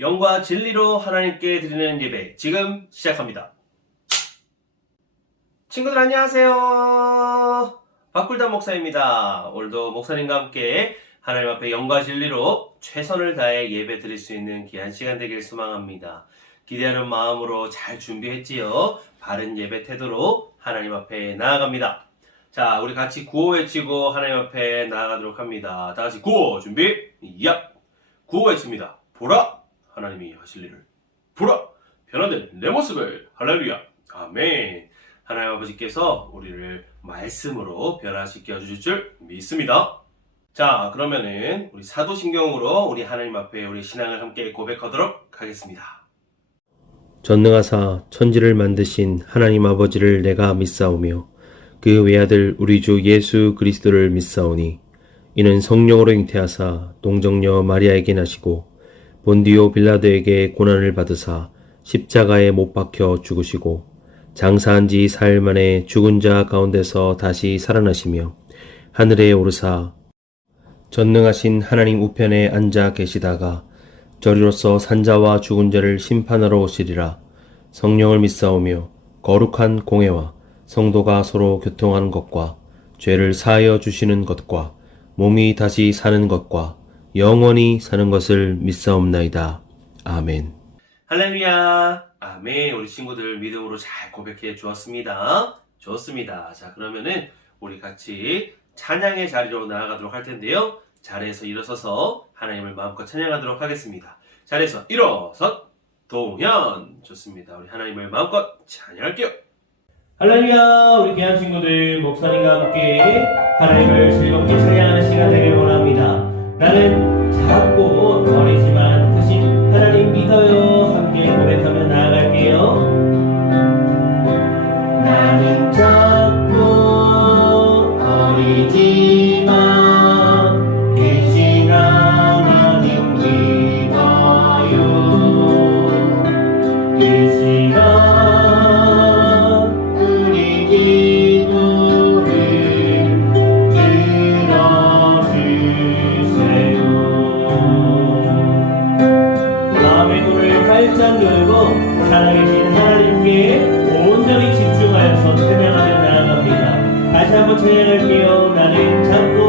영과 진리로 하나님께 드리는 예배 지금 시작합니다. 친구들 안녕하세요. 박굴단 목사입니다. 오늘도 목사님과 함께 하나님 앞에 영과 진리로 최선을 다해 예배 드릴 수 있는 귀한 시간 되길 소망합니다. 기대하는 마음으로 잘 준비했지요? 바른 예배 태도로 하나님 앞에 나아갑니다. 자, 우리 같이 구호 외치고 하나님 앞에 나아가도록 합니다. 다 같이 구호 준비, 얍! 구호 외칩니다. 보라! 하나님이 하실 일을 보라! 변화된 내 모습을 할렐루야! 아멘! 하나님 아버지께서 우리를 말씀으로 변화시켜 주실 줄 믿습니다. 자, 그러면은 우리 사도신경으로 우리 하나님 앞에 우리 신앙을 함께 고백하도록 하겠습니다. 전능하사 천지를 만드신 하나님 아버지를 내가 믿사오며 그 외아들 우리 주 예수 그리스도를 믿사오니 이는 성령으로 잉태하사 동정녀 마리아에게 나시고 본디오 빌라도에게 고난을 받으사 십자가에 못 박혀 죽으시고 장사한 지 사흘 만에 죽은 자 가운데서 다시 살아나시며 하늘에 오르사 전능하신 하나님 우편에 앉아 계시다가 저리로서 산자와 죽은 자를 심판하러 오시리라. 성령을 믿사오며 거룩한 공회와 성도가 서로 교통하는 것과 죄를 사하여 주시는 것과 몸이 다시 사는 것과 영원히 사는 것을 믿사옵나이다. 아멘. 할렐루야! 아멘! 우리 친구들 믿음으로 잘 고백해 주었습니다. 좋습니다. 자, 그러면은 우리 같이 찬양의 자리로 나아가도록 할 텐데요. 자리에서 일어서서 하나님을 마음껏 찬양하도록 하겠습니다. 자리에서 일어서 동현! 좋습니다. 우리 하나님을 마음껏 찬양할게요. 할렐루야! 우리 귀한 친구들 목사님과 함께 하나님을 즐겁게 찬양하는 시간 되길 원합니다. 나는 작고 어리지만 크신 하나님 믿어요. 함께 고백하며 나아갈게요. 나는 작고 어리지만 크신 하나님 믿어요. 이 시간 우리 기도를 들어주세요. 마음의 문을 활짝 열고 살아계신 하나님께 온전히 집중하여서 찬양하며 나아갑니다. 다시 한번 찬양할게요. 나는 작고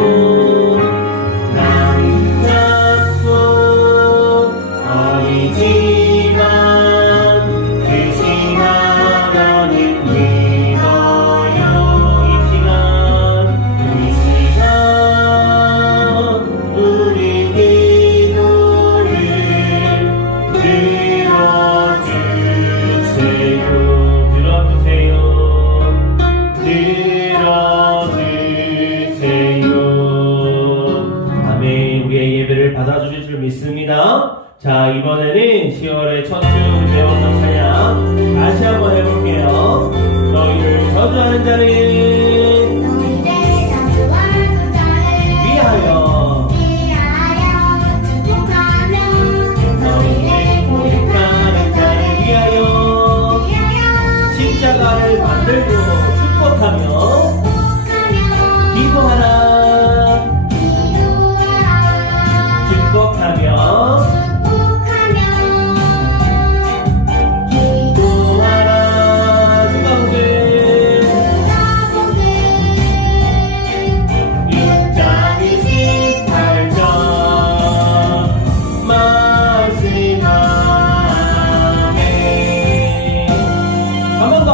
어리지만 크신 하나님 믿어요. 이 시간 우리 기도를 들어주세요. 아멘. 우리의 예배를 받아주실 줄 믿습니다. 자, 이번에는 10월의 첫 주 대원성 찬양 다시 한번 해볼게요. 너희를 저주하는 자는 위하여 너희를 모욕하는 자를 위하여 십자가를 만들고 축복하며 기도하라. 축복하며 기도하라. 누가 보게 6장 28절 말씀하네. 한 번 더.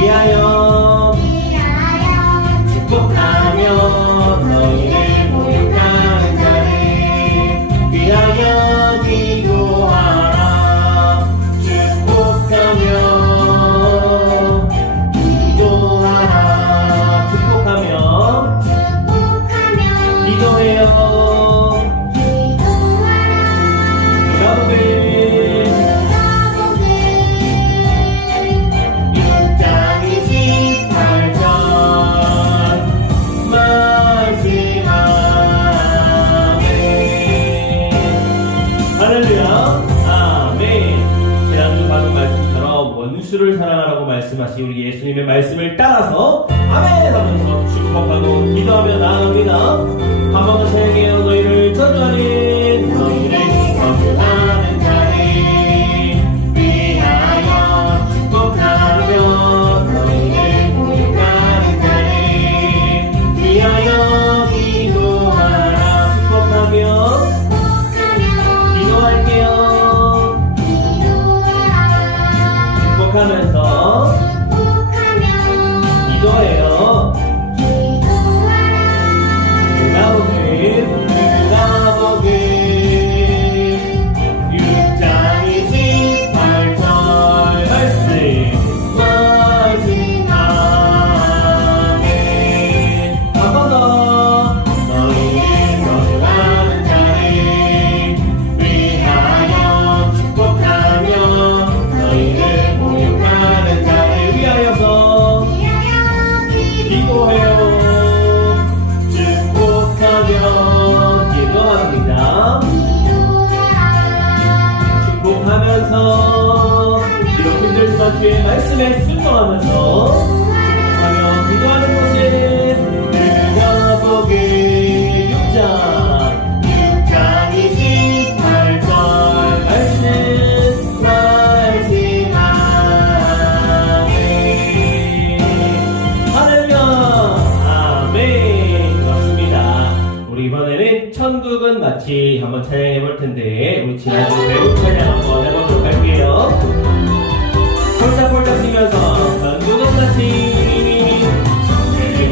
위하여 축복하며 너희를 모욕하는 자를 위하여 기도하라. 축복하며 기도하라. 축복하며 기도해요. 여러분 6장 28절 말씀하네. 할렐루야. 아멘. 지난주 받은 말씀처럼 원수를 사랑하라고 말씀하신 우리 예수님의 말씀을 따라서 아멘 하면서 축복하고 기도하며 나아갑니다. 한 번 더 찬양해요. 너희를 저주하는 말씀에 순종하면서 하며 기도하는 곳에 누가복음 6장 28절 이번에는 천국은 마치 한번 찬양해 볼 텐데 우리 지난주 배우 찬양 한번 해보도록 할게요. 폴짝폴짝 뛰면서 천국은 마치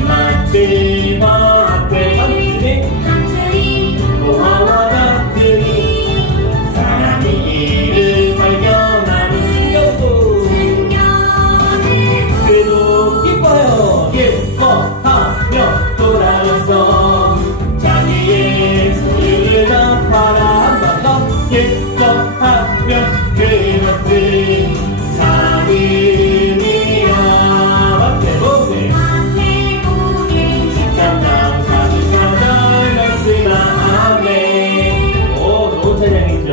마치 앞에 감추니 보화와 같으니 사랑이 이를 발견하는 순경도 그래도 기뻐요. 기뻐하며 돌아와서 기뻐하며 그것들 사랑이라 마태복음 13장 44절 말씀하네. 오, 좋은 찬양이죠.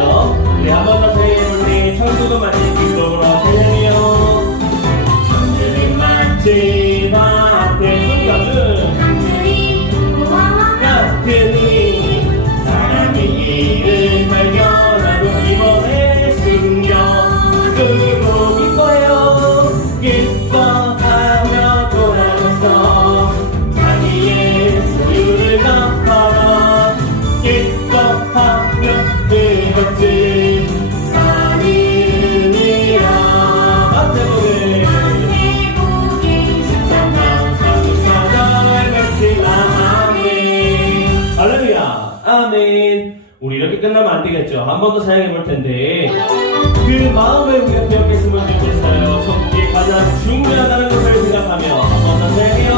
우리 한 번 더 찬양해볼래. 천국은 마치 기쁨으로 찬양해요. 천국은 마치 앞에 순간은 같으니 사랑의 일을 발견하고 이번에 숨겨두고 기뻐요. 기뻐하며 돌아와서 자기의 소유를 갚아라. 기뻐하며 그것을 사느니라. 마태복음 13장 44절 말씀하네. 할렐루야. 아멘. 우리 이렇게 끝나면 안 되겠죠. 한 번 더 사용해 볼 텐데 그 마음을 우리가 기억했으면 좋겠어요. 천국이 가장 중요하다는 것을 생각하며 한 번 더 사용해요.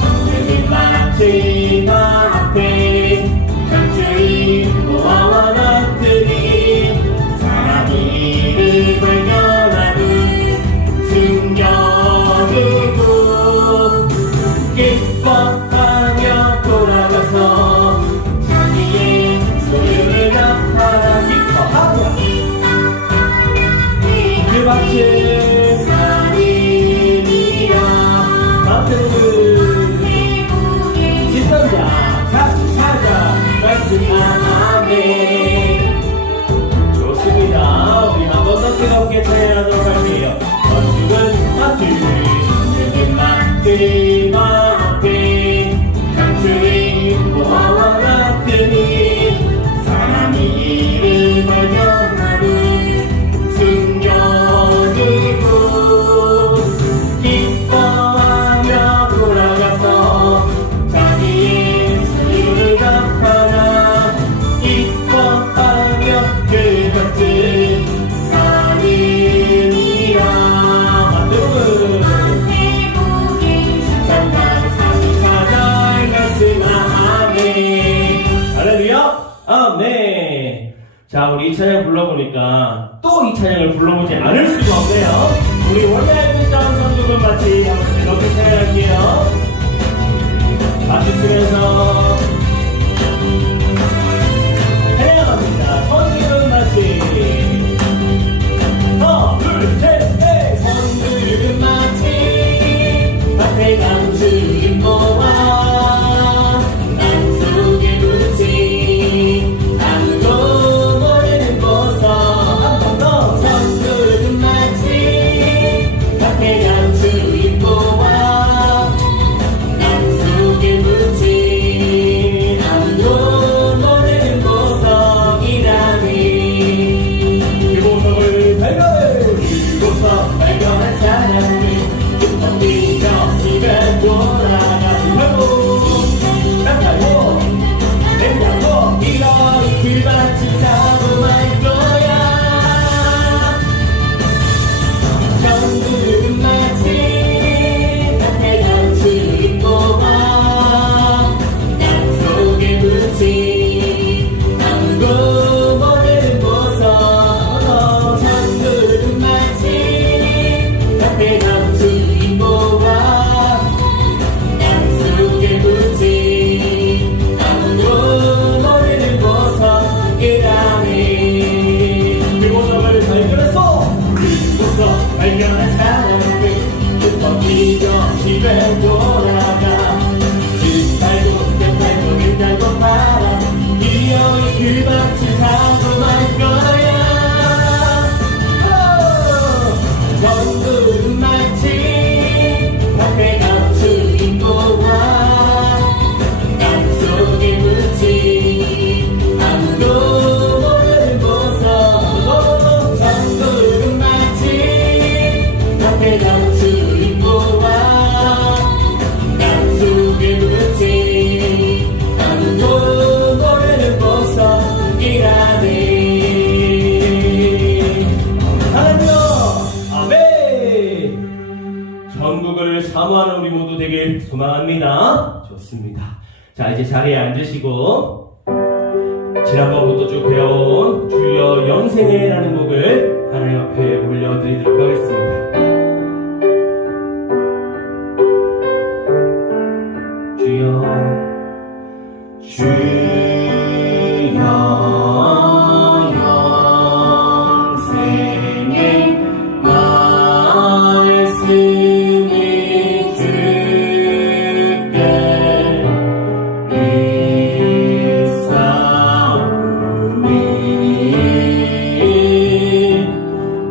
천국은 마치 앞에 감추인 보화와 같으니 사랑이 이를 발견하는 숨겨두고 기뻐하며 돌아가서 자기의 소유를 갚아라. 기뻐하며 그 밭을 사느니라. 마태복음 13장 44절 말씀하네. 좋습니다. 우리 한 번 더 뜨겁게 찬양하도록 할게요. 천국은 마트 천국은 마트 앞에 감추인 보화와 같으니 사랑이 이를 발견하는 숨겨두고 기뻐하며 돌아가서 자기의 소유를 갚아라. 기뻐하며 그것을 사느니라. 마태복음 13장 44절 말씀하네. 할렐루야. 아멘. 자, 우리 이 찬양 불러보니까 또 이 찬양을 불러보지 않을 수가 없네요. 우리 원래 알고 있던 천국은 마치 한번 이렇게 찬양할게요. 박수 치면서 찬양합니다. 천국은 마치 하나 둘 셋 넷. 천국은 마치 앞에 감추인 보화 땅속에 묻힌 아무도 모르는 보석. 한 번 더. 천국은 마치 앞에 감추인 보화 땅속에 묻힌 그 밭을 사고 말 거야. 전국은 마치 앞에가 주인 보아 땅 속에 묻힌 아무도 모르는 보석. 전국은 마치 앞에가 주인 보아 땅 속에 묻힌 아무도 모르는 보석이라네. 전국을 사모하는 우리 모두 되길 소망합니다. 좋습니다. 자, 이제 자리에 앉으시고 지난번부터 쭉 배워온 주여 영생해라는 곡을 하나님 앞에 올려드리도록 하겠습니다. 주여 영생의 말씀이 주께 있사오니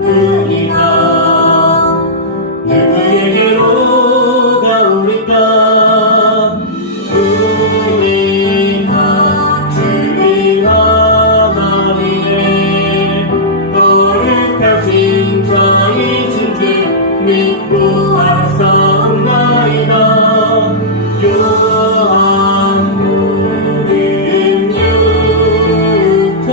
우리가 누구에게로 가오리까. 우리가 주의 하나님의 거룩하신 자이신 줄 믿고 왔사옵나이다. 요한복음 6장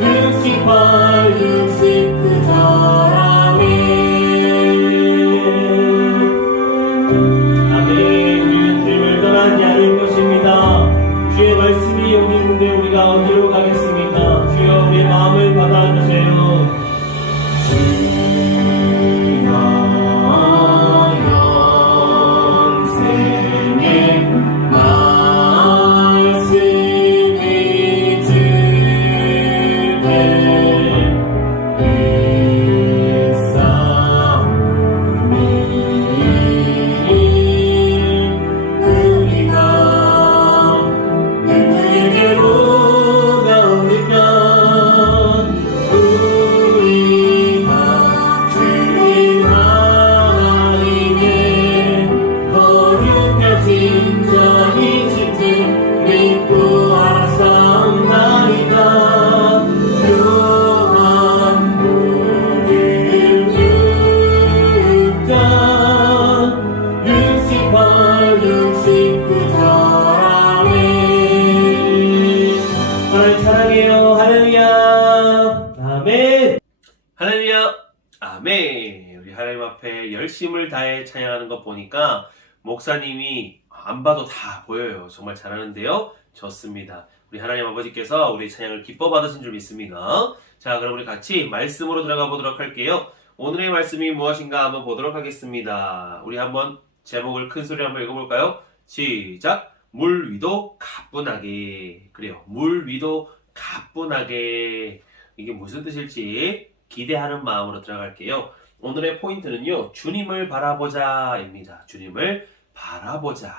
68, 69절아멘. 아멘. 우리는 주님을 떠난 양일 것입니다. 주의 말씀이 여기 있는데 우리가 어디로 가겠습니까? 주여 우리의 마음을 받아주세요. 주여 영생의 말씀이 주께 있사오니 우리가 누구에게로 가오리까. 우리가 주의 하나님의 거룩하신 자이신 줄 믿고 왔사옵나이다. 요한복음 6장 68, 69절 아멘. 하나님 사랑해요. 할렐루야. 아멘. 할렐루야. 아멘. 우리 하나님 앞에 열심을 다해 찬양하는 것 보니까 목사님이 안 봐도 다 보여요. 정말 잘하는데요. 좋습니다. 우리 하나님 아버지께서 우리 찬양을 기뻐 받으신 줄 믿습니다. 자, 그럼 우리 같이 말씀으로 들어가 보도록 할게요. 오늘의 말씀이 무엇인가 한번 보도록 하겠습니다. 우리 한번 제목을 큰 소리로 한번 읽어볼까요? 시작! 물 위도 가뿐하게. 그래요. 물 위도 가뿐하게. 이게 무슨 뜻일지 기대하는 마음으로 들어갈게요. 오늘의 포인트는요, 주님을 바라보자입니다. 주님을 바라보자.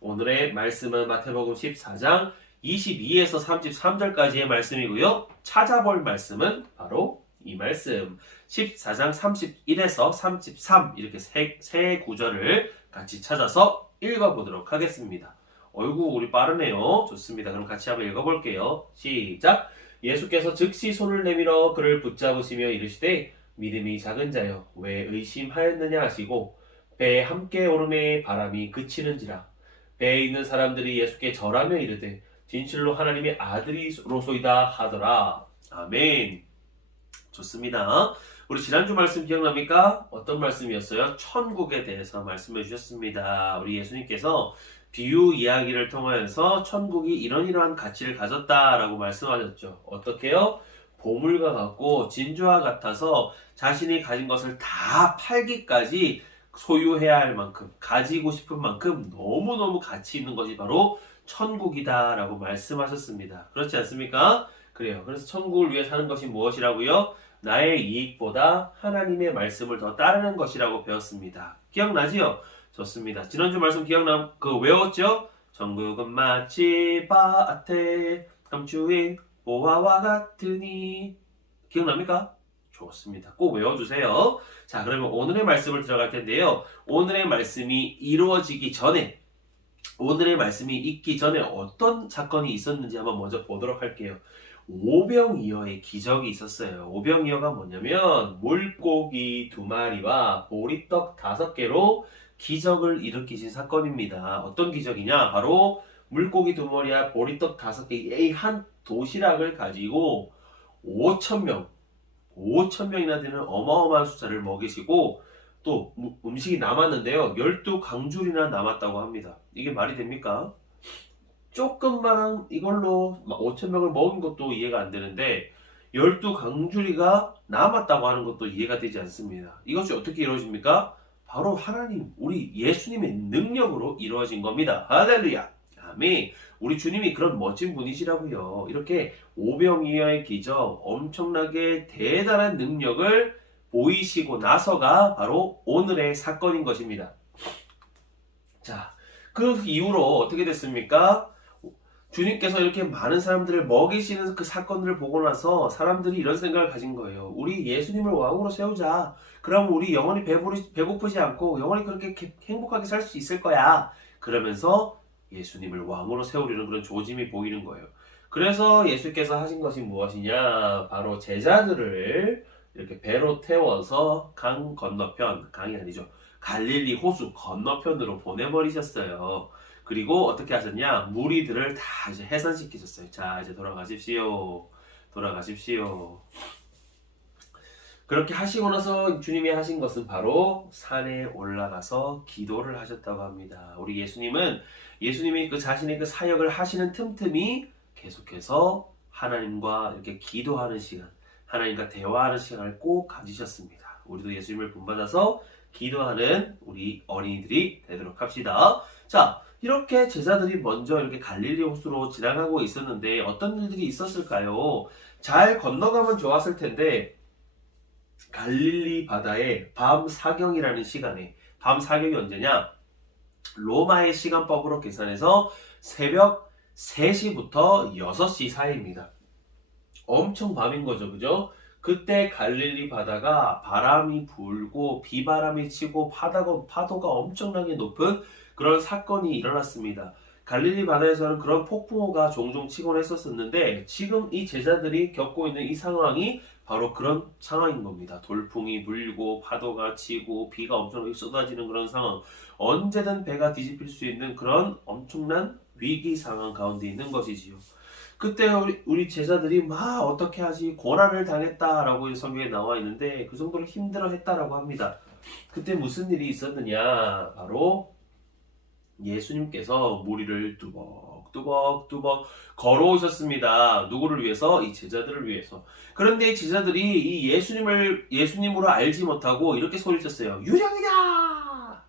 오늘의 말씀은 마태복음 14장 22에서 33절까지의 말씀이고요. 찾아볼 말씀은 바로 이 말씀 14장 31에서 33 이렇게 세 구절을 같이 찾아서 읽어보도록 하겠습니다. 어이구 우리 빠르네요. 좋습니다. 그럼 같이 한번 읽어볼게요. 시작! 예수께서 즉시 손을 내밀어 그를 붙잡으시며 이르시되 믿음이 작은 자여 왜 의심하였느냐 하시고 배에 함께 오름에 바람이 그치는지라. 배에 있는 사람들이 예수께 절하며 이르되 진실로 하나님의 아들이로소이다 하더라. 아멘. 좋습니다. 우리 지난주 말씀 기억납니까? 어떤 말씀이었어요? 천국에 대해서 말씀해 주셨습니다. 우리 예수님께서 비유 이야기를 통하여서 천국이 이러한 가치를 가졌다라고 말씀하셨죠. 어떻게요? 보물과 같고 진주와 같아서 자신이 가진 것을 다 팔기까지 소유해야 할 만큼, 가지고 싶은 만큼 너무너무 가치 있는 것이 바로 천국이다 라고 말씀하셨습니다. 그렇지 않습니까? 그래요. 그래서 천국을 위해 사는 것이 무엇이라고요? 나의 이익보다 하나님의 말씀을 더 따르는 것이라고 배웠습니다. 기억나지요? 좋습니다. 지난주 말씀 외웠죠? 천국은 마치 밭에 감추인 보화와 같으니. 기억납니까? 좋습니다. 꼭 외워주세요. 자, 그러면 오늘의 말씀을 들어갈 텐데요. 오늘의 말씀이 이루어지기 전에, 오늘의 말씀이 있기 전에 어떤 사건이 있었는지 한번 먼저 보도록 할게요. 오병이어의 기적이 있었어요. 오병이어가 뭐냐면 물고기 2마리와 보리떡 5개로 기적을 일으키신 사건입니다. 어떤 기적이냐? 바로 물고기 2마리와 보리떡 5개의 한 도시락을 가지고 5,000명이나 되는 어마어마한 숫자를 먹이시고, 또 음식이 남았는데요. 12강줄이나 남았다고 합니다. 이게 말이 됩니까? 조금만 이걸로 5,000명을 먹은 것도 이해가 안 되는데 12강줄이가 남았다고 하는 것도 이해가 되지 않습니다. 이것이 어떻게 이루어집니까? 바로 하나님, 우리 예수님의 능력으로 이루어진 겁니다. 할렐루야! 아멘. 우리 주님이 그런 멋진 분이시라고요. 이렇게 오병이어의 기적, 엄청나게 대단한 능력을 보이시고 나서가 바로 오늘의 사건인 것입니다. 자, 그 이후로 어떻게 됐습니까? 주님께서 이렇게 많은 사람들을 먹이시는 그 사건들을 보고 나서 사람들이 이런 생각을 가진 거예요. 우리 예수님을 왕으로 세우자. 그럼 우리 영원히 배고프지 않고 영원히 그렇게 행복하게 살 수 있을 거야. 그러면서 예수님을 왕으로 세우려는 그런 조짐이 보이는 거예요. 그래서 예수께서 하신 것이 무엇이냐? 바로 제자들을 이렇게 배로 태워서 강 건너편, 강이 아니죠, 갈릴리 호수 건너편으로 보내버리셨어요. 그리고 어떻게 하셨냐? 무리들을 다 이제 해산시키셨어요. 자, 이제 돌아가십시오. 그렇게 하시고 나서 주님이 하신 것은 바로 산에 올라가서 기도를 하셨다고 합니다. 우리 예수님이 그 자신의 그 사역을 하시는 틈틈이 계속해서 하나님과 이렇게 기도하는 시간, 하나님과 대화하는 시간을 꼭 가지셨습니다. 우리도 예수님을 본받아서 기도하는 우리 어린이들이 되도록 합시다. 자, 이렇게 제자들이 먼저 이렇게 갈릴리 호수로 지나가고 있었는데 어떤 일들이 있었을까요? 잘 건너가면 좋았을 텐데 갈릴리 바다에 밤 사경이라는 시간에, 밤 사경이 언제냐? 로마의 시간법으로 계산해서 새벽 3시부터 6시 사이입니다. 엄청 밤인 거죠, 그죠? 그때 갈릴리 바다가 바람이 불고 비바람이 치고 파도가 엄청나게 높은 그런 사건이 일어났습니다. 갈릴리 바다에서는 그런 폭풍우가 종종 치곤 했었는데 지금 이 제자들이 겪고 있는 이 상황이 바로 그런 상황인 겁니다. 돌풍이 불고 파도가 치고 비가 엄청나게 쏟아지는 그런 상황, 언제든 배가 뒤집힐 수 있는 그런 엄청난 위기 상황 가운데 있는 것이지요. 그때 우리 제자들이 막 어떻게 하지, 고난을 당했다라고 성경에 나와 있는데 그 정도로 힘들어 했다라고 합니다. 그때 무슨 일이 있었느냐? 바로 예수님께서 무리를 뚜벅뚜벅 걸어오셨습니다. 누구를 위해서? 이 제자들을 위해서. 그런데 이 제자들이 이 예수님으로 알지 못하고 이렇게 소리쳤어요. 유령이다!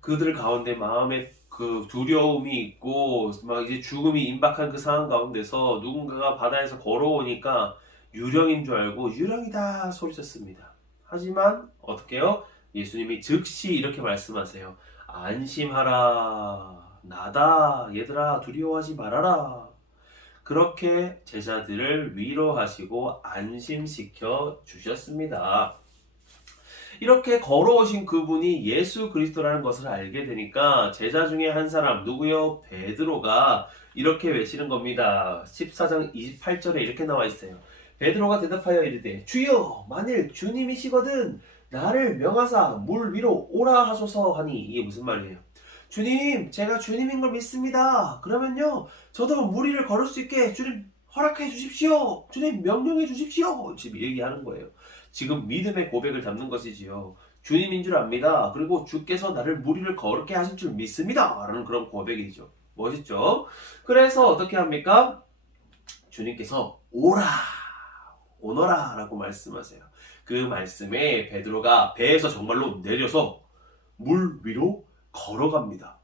그들 가운데 마음에 그 두려움이 있고 막 이제 죽음이 임박한 그 상황 가운데서 누군가가 바다에서 걸어오니까 유령인 줄 알고 유령이다 소리쳤습니다. 하지만 어떻게 해요? 예수님이 즉시 이렇게 말씀하세요. 안심하라. 나다. 얘들아, 두려워하지 말아라. 그렇게 제자들을 위로하시고 안심시켜 주셨습니다. 이렇게 걸어오신 그분이 예수 그리스도라는 것을 알게 되니까 제자 중에 한 사람, 누구요? 베드로가 이렇게 외치는 겁니다. 14장 28절에 이렇게 나와 있어요. 베드로가 대답하여 이르되 주여, 만일 주님이시거든 나를 명하사 물 위로 오라 하소서 하니. 이게 무슨 말이에요? 주님, 제가 주님인 걸 믿습니다. 그러면요, 저도 물 위를 걸을 수 있게 주님 허락해 주십시오. 주님 명령해 주십시오. 지금 얘기하는 거예요. 지금 믿음의 고백을 담는 것이지요. 주님인 줄 압니다. 그리고 주께서 나를 물 위를 걸게 하실 줄 믿습니다. 라는 그런 고백이죠. 멋있죠? 그래서 어떻게 합니까? 주님께서 오너라 라고 말씀하세요. 그 말씀에 베드로가 배에서 정말로 내려서 물 위로 걸어갑니다.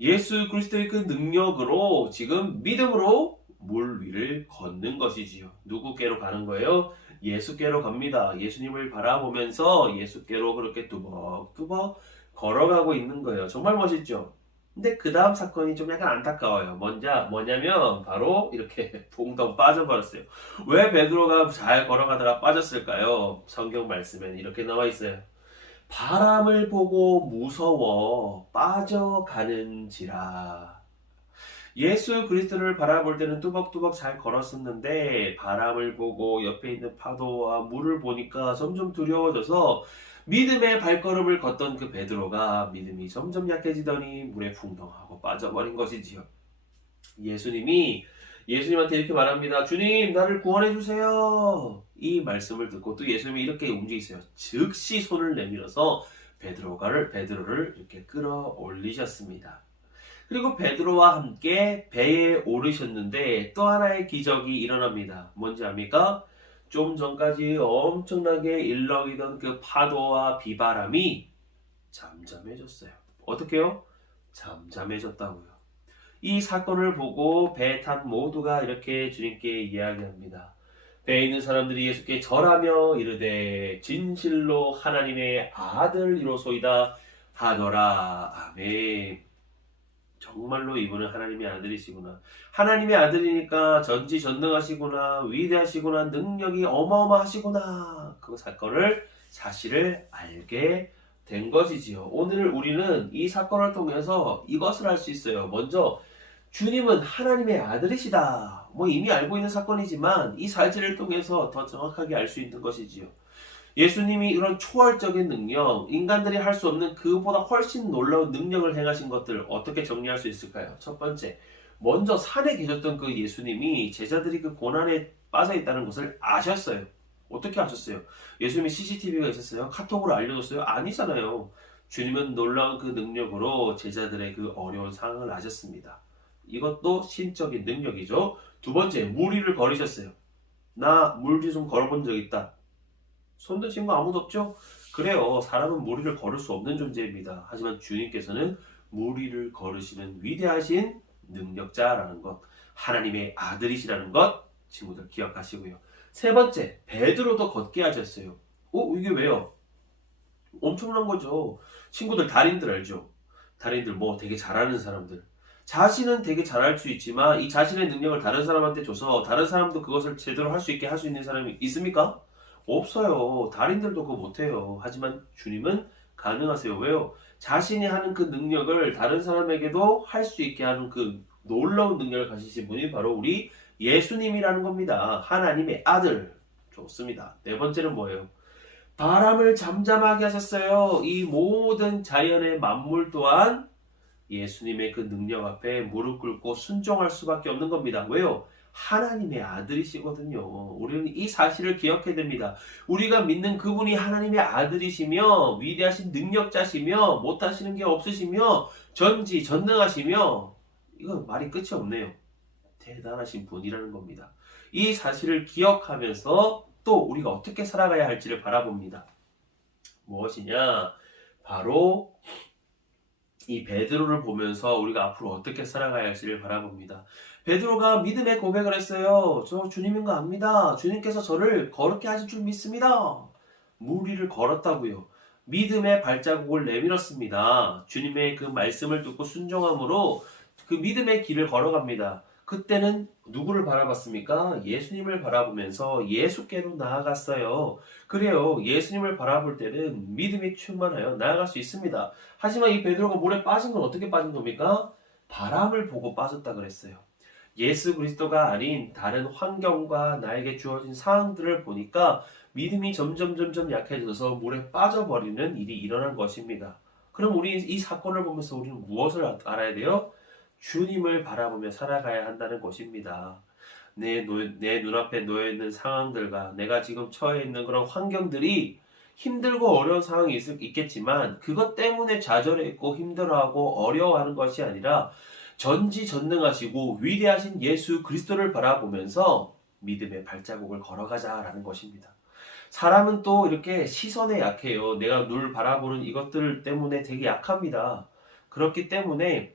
예수 그리스도의 그 능력으로 지금 믿음으로 물 위를 걷는 것이지요. 누구께로 가는 거예요? 예수께로 갑니다. 예수님을 바라보면서 예수께로 그렇게 뚜벅뚜벅 걸어가고 있는 거예요. 정말 멋있죠? 근데 그 다음 사건이 좀 약간 안타까워요. 뭐냐면 바로 이렇게 봉덩 빠져버렸어요. 왜 베드로가 잘 걸어가다가 빠졌을까요? 성경 말씀에는 이렇게 나와 있어요. 바람을 보고 무서워 빠져가는지라. 예수 그리스도를 바라볼 때는 뚜벅뚜벅 잘 걸었었는데 바람을 보고 옆에 있는 파도와 물을 보니까 점점 두려워져서 믿음의 발걸음을 걷던 그 베드로가 믿음이 점점 약해지더니 물에 풍덩하고 빠져버린 것이지요. 예수님한테 이렇게 말합니다. 주님, 나를 구원해 주세요. 이 말씀을 듣고 또 예수님이 이렇게 움직이세요. 즉시 손을 내밀어서 베드로를 이렇게 끌어올리셨습니다. 그리고 베드로와 함께 배에 오르셨는데 또 하나의 기적이 일어납니다. 뭔지 압니까? 좀 전까지 엄청나게 일렁이던 그 파도와 비바람이 잠잠해졌어요. 어떻게요? 잠잠해졌다고요. 이 사건을 보고 배에 탄 모두가 이렇게 주님께 이야기합니다. 배에 있는 사람들이 예수께 절하며 이르되 진실로 하나님의 아들이로소이다 하더라. 아멘. 정말로 이분은 하나님의 아들이시구나. 하나님의 아들이니까 전지전능하시구나. 위대하시구나. 능력이 어마어마하시구나. 그 사실을 알게 된 것이지요. 오늘 우리는 이 사건을 통해서 이것을 알 수 있어요. 먼저 주님은 하나님의 아들이시다. 이미 알고 있는 사건이지만 이 사실을 통해서 더 정확하게 알 수 있는 것이지요. 예수님이 이런 초월적인 능력, 인간들이 할 수 없는 그보다 훨씬 놀라운 능력을 행하신 것들을 어떻게 정리할 수 있을까요? 첫 번째, 먼저 산에 계셨던 그 예수님이 제자들이 그 고난에 빠져 있다는 것을 아셨어요. 어떻게 아셨어요? 예수님이 CCTV가 있었어요? 카톡으로 알려줬어요? 아니잖아요. 주님은 놀라운 그 능력으로 제자들의 그 어려운 상황을 아셨습니다. 이것도 신적인 능력이죠. 두 번째, 물 위를 걸으셨어요. 나 물 위 좀 걸어본 적 있다. 손 드신 거 아무도 없죠? 그래요. 사람은 물 위를 걸을 수 없는 존재입니다. 하지만 주님께서는 물 위를 걸으시는 위대하신 능력자라는 것, 하나님의 아들이시라는 것 친구들 기억하시고요. 세 번째, 베드로도 걷게 하셨어요. 이게 왜요? 엄청난 거죠. 친구들 달인들 알죠? 달인들 되게 잘하는 사람들. 자신은 되게 잘할 수 있지만 이 자신의 능력을 다른 사람한테 줘서 다른 사람도 그것을 제대로 할 수 있게 할 수 있는 사람이 있습니까? 없어요. 달인들도 그거 못해요. 하지만 주님은 가능하세요. 왜요? 자신이 하는 그 능력을 다른 사람에게도 할 수 있게 하는 그 놀라운 능력을 가지신 분이 바로 우리 예수님이라는 겁니다. 하나님의 아들. 좋습니다. 네 번째는 뭐예요? 바람을 잠잠하게 하셨어요. 이 모든 자연의 만물 또한 예수님의 그 능력 앞에 무릎 꿇고 순종할 수밖에 없는 겁니다. 왜요? 하나님의 아들이시거든요. 우리는 이 사실을 기억해야 됩니다. 우리가 믿는 그분이 하나님의 아들이시며 위대하신 능력자시며 못하시는 게 없으시며 전지전능하시며 이건 말이 끝이 없네요. 대단하신 분이라는 겁니다. 이 사실을 기억하면서 또 우리가 어떻게 살아가야 할지를 바라봅니다. 무엇이냐? 바로 이 베드로를 보면서 우리가 앞으로 어떻게 살아가야 할지를 바라봅니다. 베드로가 믿음의 고백을 했어요. 저 주님인 거 압니다. 주님께서 저를 거룩게 하실 줄 믿습니다. 물 위를 걸었다고요. 믿음의 발자국을 내밀었습니다. 주님의 그 말씀을 듣고 순종함으로 그 믿음의 길을 걸어갑니다. 그때는 누구를 바라봤습니까? 예수님을 바라보면서 예수께로 나아갔어요. 그래요. 예수님을 바라볼 때는 믿음이 충만하여 나아갈 수 있습니다. 하지만 이 베드로가 물에 빠진 건 어떻게 빠진 겁니까? 바람을 보고 빠졌다 그랬어요. 예수 그리스도가 아닌 다른 환경과 나에게 주어진 상황들을 보니까 믿음이 점점 약해져서 물에 빠져버리는 일이 일어난 것입니다. 그럼 우리 이 사건을 보면서 우리는 무엇을 알아야 돼요? 주님을 바라보며 살아가야 한다는 것입니다. 내 눈앞에 놓여있는 상황들과 내가 지금 처해 있는 그런 환경들이 힘들고 어려운 상황이 있겠지만 그것 때문에 좌절했고 힘들어하고 어려워하는 것이 아니라 전지전능하시고 위대하신 예수 그리스도를 바라보면서 믿음의 발자국을 걸어가자라는 것입니다. 사람은 또 이렇게 시선에 약해요. 내가 늘 바라보는 이것들 때문에 되게 약합니다. 그렇기 때문에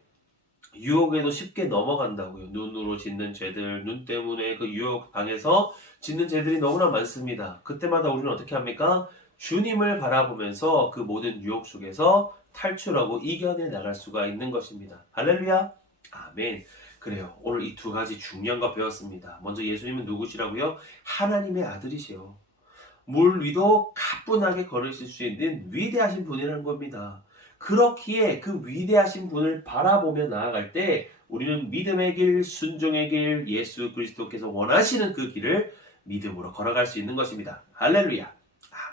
유혹에도 쉽게 넘어간다고요. 눈으로 짓는 죄들, 눈 때문에 그 유혹 당해서 짓는 죄들이 너무나 많습니다. 그때마다 우리는 어떻게 합니까? 주님을 바라보면서 그 모든 유혹 속에서 탈출하고 이겨내 나갈 수가 있는 것입니다. 할렐루야. 아멘. 그래요. 오늘 이 두 가지 중요한 거 배웠습니다. 먼저 예수님은 누구시라고요? 하나님의 아들이시요. 물 위도 가뿐하게 걸으실 수 있는 위대하신 분이라는 겁니다. 그렇기에 그 위대하신 분을 바라보며 나아갈 때 우리는 믿음의 길, 순종의 길, 예수 그리스도께서 원하시는 그 길을 믿음으로 걸어갈 수 있는 것입니다. 할렐루야.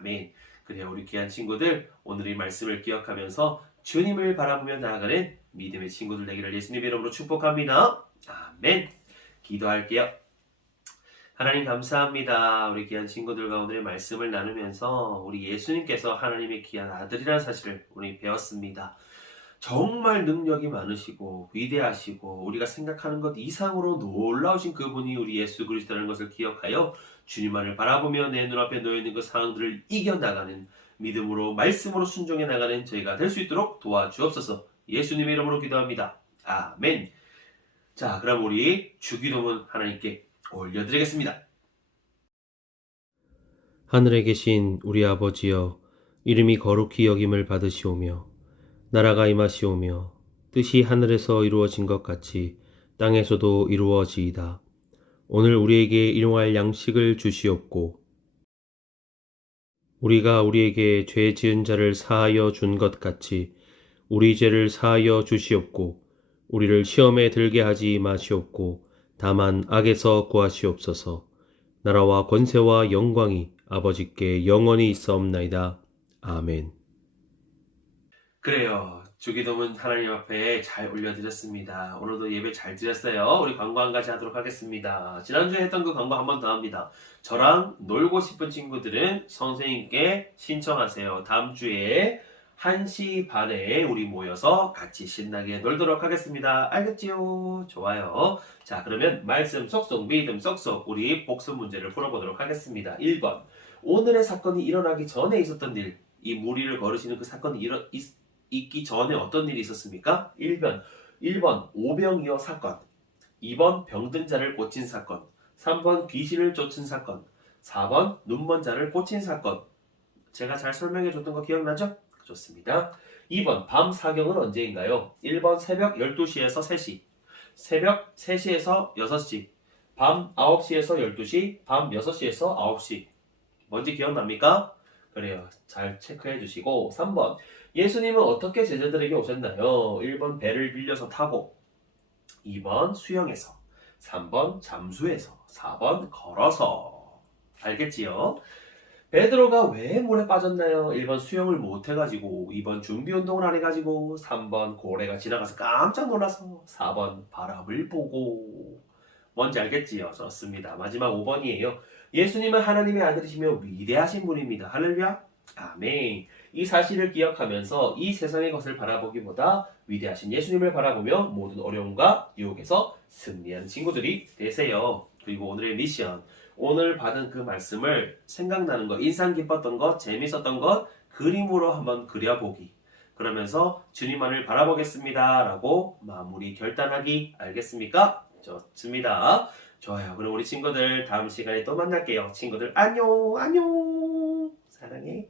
아멘. 그래요. 우리 귀한 친구들, 오늘 이 말씀을 기억하면서 주님을 바라보며 나아가는 믿음의 친구들 되기를 예수님 이름으로 축복합니다. 아멘. 기도할게요. 하나님 감사합니다. 우리 귀한 친구들과 오늘의 말씀을 나누면서 우리 예수님께서 하나님의 귀한 아들이라는 사실을 우리 배웠습니다. 정말 능력이 많으시고 위대하시고 우리가 생각하는 것 이상으로 놀라우신 그분이 우리 예수 그리스도라는 것을 기억하여 주님만을 바라보며 내 눈앞에 놓여있는 그 상황들을 이겨나가는 믿음으로 말씀으로 순종해 나가는 저희가 될 수 있도록 도와주옵소서. 예수님의 이름으로 기도합니다. 아멘. 자, 그럼 우리 주기도문 하나님께 올려드리겠습니다. 하늘에 계신 우리 아버지여, 이름이 거룩히 여김을 받으시오며 나라가 임하시오며 뜻이 하늘에서 이루어진 것 같이 땅에서도 이루어지이다. 오늘 우리에게 일용할 양식을 주시옵고 우리가 우리에게 죄 지은 자를 사하여 준 것 같이 우리 죄를 사하여 주시옵고 우리를 시험에 들게 하지 마시옵고 다만 악에서 구하시옵소서. 나라와 권세와 영광이 아버지께 영원히 있사옵나이다. 아멘. 그래요. 주기도문 하나님 앞에 잘 올려드렸습니다. 오늘도 예배 잘 드렸어요. 우리 광고 한 가지 하도록 하겠습니다. 지난주에 했던 그 광고 한 번 더 합니다. 저랑 놀고 싶은 친구들은 선생님께 신청하세요. 다음 주에 1시 반에 우리 모여서 같이 신나게 놀도록 하겠습니다. 알겠지요? 좋아요. 자, 그러면 말씀 쏙쏙 믿음 쏙쏙 우리 복습 문제를 풀어보도록 하겠습니다. 1번. 오늘의 사건이 일어나기 전에 있었던 일. 이 무리를 걸으시는 그 사건이 있기 전에 어떤 일이 있었습니까? 1번 오병이어 사건, 2번 병든 자를 고친 사건, 3번 귀신을 쫓은 사건, 4번 눈먼 자를 고친 사건. 제가 잘 설명해 줬던 거 기억나죠? 좋습니다. 2번 밤 사경은 언제인가요? 1번 새벽 12시에서 3시, 새벽 3시에서 6시, 밤 9시에서 12시, 밤 6시에서 9시. 뭔지 기억납니까? 그래요. 잘 체크해 주시고 3번 예수님은 어떻게 제자들에게 오셨나요? 1번 배를 빌려서 타고 2번 수영해서 3번 잠수해서 4번 걸어서. 알겠지요? 베드로가 왜 물에 빠졌나요? 1번 수영을 못 해가지고 2번 준비운동을 안 해가지고 3번 고래가 지나가서 깜짝 놀라서 4번 바람을 보고. 뭔지 알겠지요? 좋습니다. 마지막 5번이에요. 예수님은 하나님의 아들이시며 위대하신 분입니다. 할렐루야. 아멘. 이 사실을 기억하면서 이 세상의 것을 바라보기보다 위대하신 예수님을 바라보며 모든 어려움과 유혹에서 승리하는 친구들이 되세요. 그리고 오늘의 미션, 오늘 받은 그 말씀을 생각나는 것, 인상 깊었던 것, 재밌었던 것 그림으로 한번 그려보기. 그러면서 주님만을 바라보겠습니다 라고 마무리 결단하기. 알겠습니까? 좋습니다. 좋아요. 그럼 우리 친구들 다음 시간에 또 만날게요. 친구들 안녕. 사랑해.